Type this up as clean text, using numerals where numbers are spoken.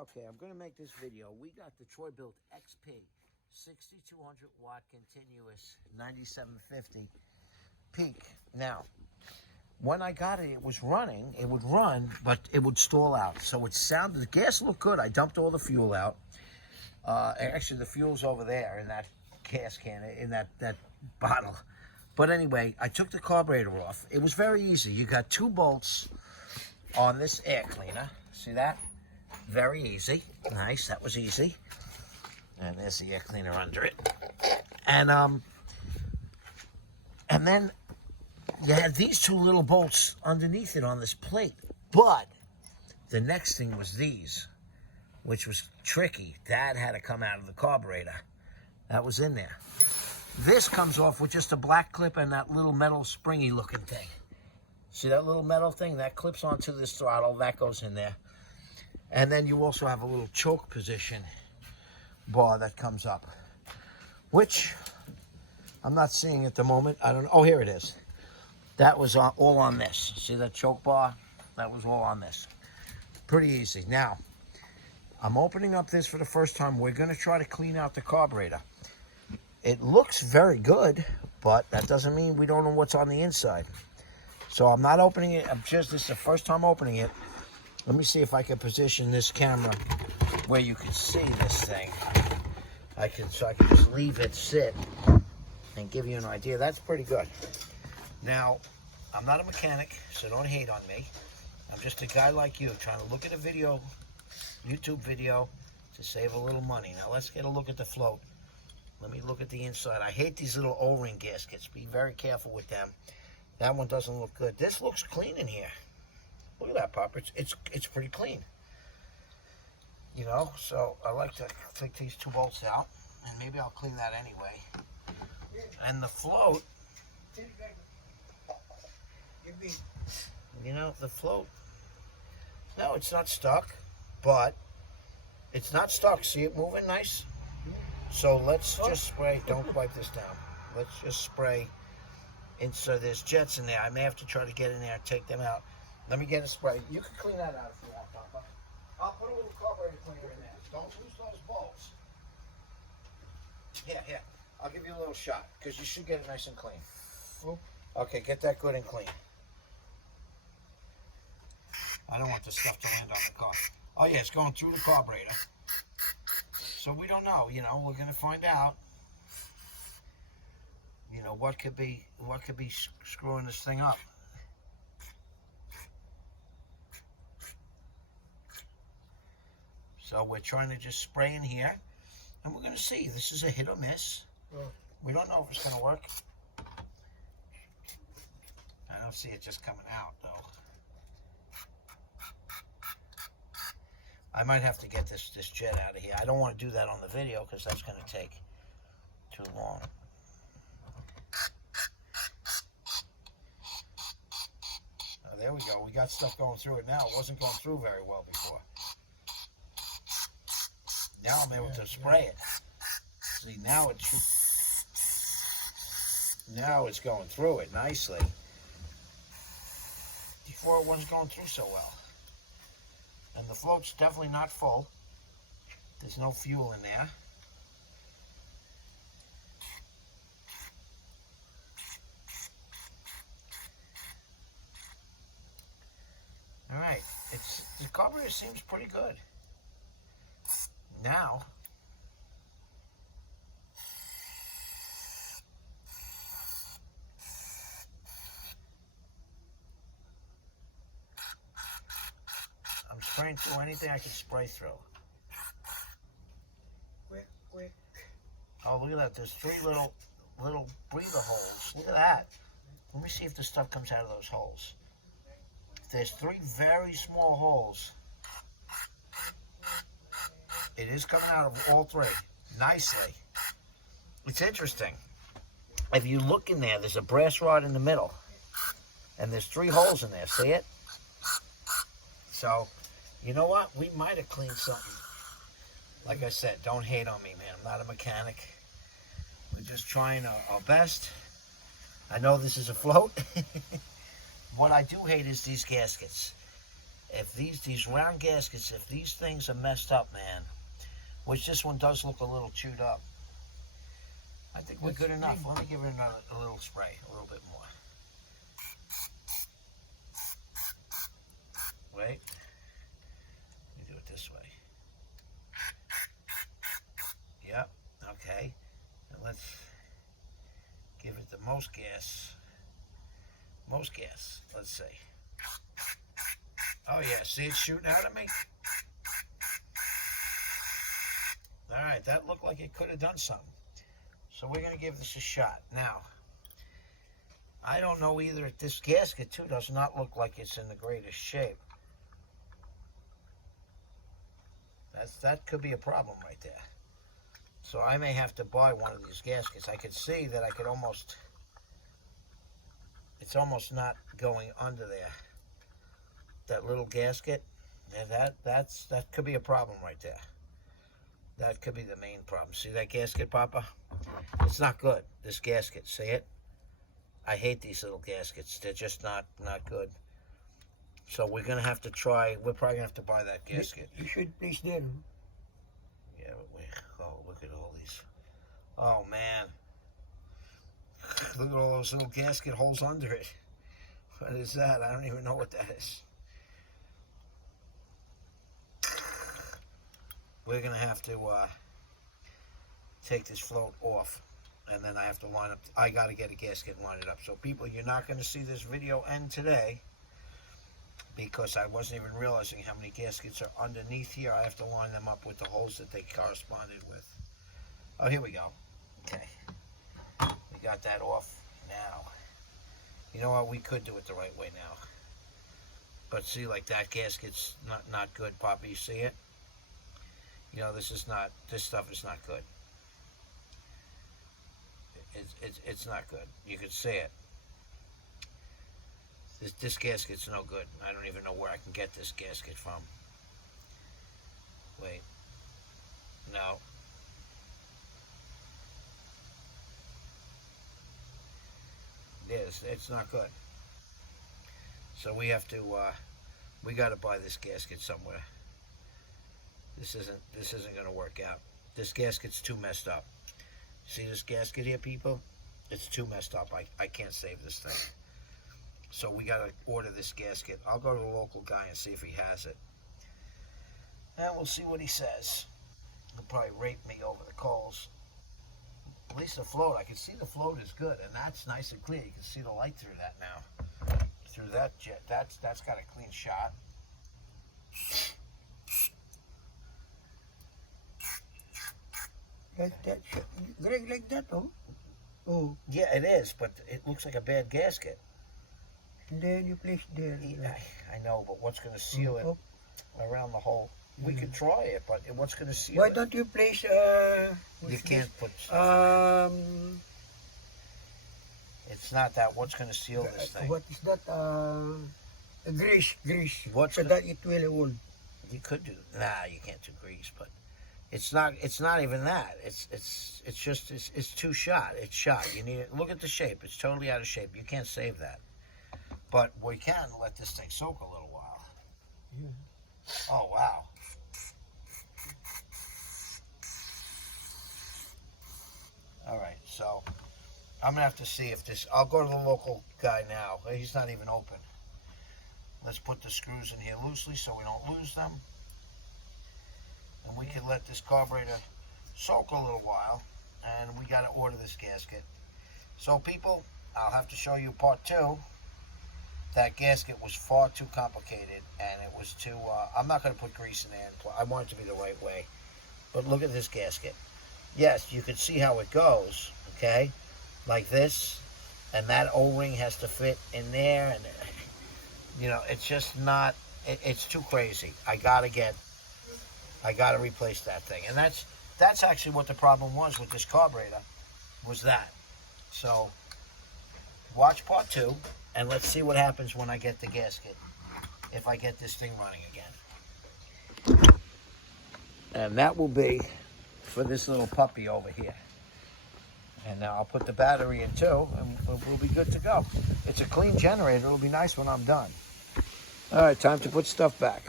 Okay, I'm going to make this video. We got the bilt XP 6200 watt continuous 9750 peak. Now, when I got it, it was running. It would run, but it would stall out. So it sounded, the gas looked good. I dumped all the fuel out. Actually, the fuel's over there in that gas can, in that bottle. But anyway, I took the carburetor off. It was very easy. You got 2 bolts on this air cleaner. See that? Very easy. Nice. That was easy. And there's the air cleaner under it. And then you had these 2 little bolts underneath it on this plate. But the next thing was these, which was tricky. That had to come out of the carburetor. That was in there. This comes off with just a black clip and that little metal springy looking thing. See that little metal thing? That clips onto this throttle. That goes in there. And then you also have a little choke position bar that comes up, which I'm not seeing at the moment. I don't know. Oh, here it is. That was all on this. See that choke bar? That was all on this. Pretty easy. Now, I'm opening up this for the first time. We're going to try to clean out the carburetor. It looks very good, but that doesn't mean we don't know what's on the inside. So I'm not opening it. This is the first time opening it. Let me see if I can position this camera where you can see this thing. So I can just leave it sit and give you an idea. That's pretty good. Now, I'm not a mechanic, so don't hate on me. I'm just a guy like you trying to look at a video, YouTube video, to save a little money. Now let's get a look at the float. Let me look at the inside. I hate these little O-ring gaskets. Be very careful with them. That one doesn't look good. This looks clean in here. Look at that, Pop. It's pretty clean. You know, so I like to take these 2 bolts out, and maybe I'll clean that anyway. And the float, you know, the float, no, it's not stuck, but it's not stuck. See it moving nice? So let's just spray. Don't wipe this down. Let's just spray. And so there's jets in there. I may have to try to get in there and take them out. Let me get a spray. You can clean that out if you want, Papa. I'll put a little carburetor cleaner in there. Don't lose those bolts. Yeah, I'll give you a little shot because you should get it nice and clean. Okay, get that good and clean. I don't want the stuff to land on the car. Oh yeah, it's going through the carburetor. So we don't know, you know, we're gonna find out. You know, what could be screwing this thing up. So we're trying to just spray in here, and we're going to see. This is a hit or miss. We don't know if it's going to work. I don't see it just coming out, though. I might have to get this jet out of here. I don't want to do that on the video because that's going to take too long. Oh, there we go. We got stuff going through it now. It wasn't going through very well before. Now I'm able to spray it. See, now it's going through it nicely. Before it wasn't going through so well. And the float's definitely not full. There's no fuel in there. All right, the carburetor seems pretty good. Now, I'm spraying through anything I can spray through. Quick. Oh, look at that. There's 3 little breather holes. Look at that. Let me see if the stuff comes out of those holes. There's 3 very small holes. It is coming out of all 3 nicely. It's interesting. If you look in there, there's a brass rod in the middle. And there's 3 holes in there. See it? So, you know what? We might have cleaned something. Like I said, don't hate on me, man. I'm not a mechanic. We're just trying our best. I know this is a float. What I do hate is these gaskets. if these round gaskets, if these things are messed up, man, which this one does look a little chewed up, I think we're good enough. Let me give it a little spray, a little bit more. Wait. Let me do it this way. Yep. Okay. And let's give it the most gas. Most gas. Let's see. Oh yeah, see it shooting out of me? All right, that looked like it could have done something. So we're going to give this a shot. Now, I don't know either. This gasket, too, does not look like it's in the greatest shape. That could be a problem right there. So I may have to buy one of these gaskets. I could see that I could almost... It's almost not going under there. That little gasket, and that could be a problem right there. That could be the main problem. See that gasket, Papa? It's not good, this gasket. See it? I hate these little gaskets. They're just not good. So we're going to have to try. We're probably going to have to buy that gasket. You should place there. Yeah, but look at all these. Oh, man. Look at all those little gasket holes under it. What is that? I don't even know what that is. We're going to have to take this float off, and then I have to line up. I got to get a gasket and line it up. So, people, you're not going to see this video end today because I wasn't even realizing how many gaskets are underneath here. I have to line them up with the holes that they corresponded with. Oh, here we go. Okay. We got that off now. You know what? We could do it the right way now. But see, like that gasket's not good, Papa. You see it? You know, this stuff is not good. It's not good. You can see it. This gasket's no good. I don't even know where I can get this gasket from. Wait. No. It's not good. So we have to, we got to buy this gasket somewhere. This isn't going to work out. This gasket's too messed up. See this gasket here, people? It's too messed up. I can't save this thing. So we got to order this gasket. I'll go to the local guy and see if he has it. And we'll see what he says. He'll probably rape me over the coals. At least the float, I can see the float is good, and that's nice and clear. You can see the light through that now. Through that jet. That's got a clean shot. Greg, like that, oh? Oh. Yeah, it is, but it looks like a bad gasket. And then you place there. I know, but what's going to seal it around the hole? We could try it, but what's going to seal it? Why don't you place, you can't put... It's not that. What's going to seal this thing? What is that? Grease. What's that it will hold. You could do... Nah, you can't do grease, but... It's not even that. It's just too shot. It's shot. You need it. Look at the shape. It's totally out of shape. You can't save that. But we can let this thing soak a little while. Yeah. Oh wow. All right. So I'm gonna have to see if this. I'll go to the local guy now. He's not even open. Let's put the screws in here loosely so we don't lose them. And we can let this carburetor soak a little while, and we got to order this gasket. So people, I'll have to show you part 2. That gasket was far too complicated, and it was too, I'm not going to put grease in there. I want it to be the right way. But look at this gasket. Yes, you can see how it goes, okay? Like this, and that O-ring has to fit in there, and, you know, it's just not, it's too crazy. I got to replace that thing. And that's actually what the problem was with this carburetor, was that. So, watch part 2, and let's see what happens when I get the gasket, if I get this thing running again. And that will be for this little puppy over here. And now I'll put the battery in too, and we'll be good to go. It's a clean generator. It'll be nice when I'm done. All right, time to put stuff back.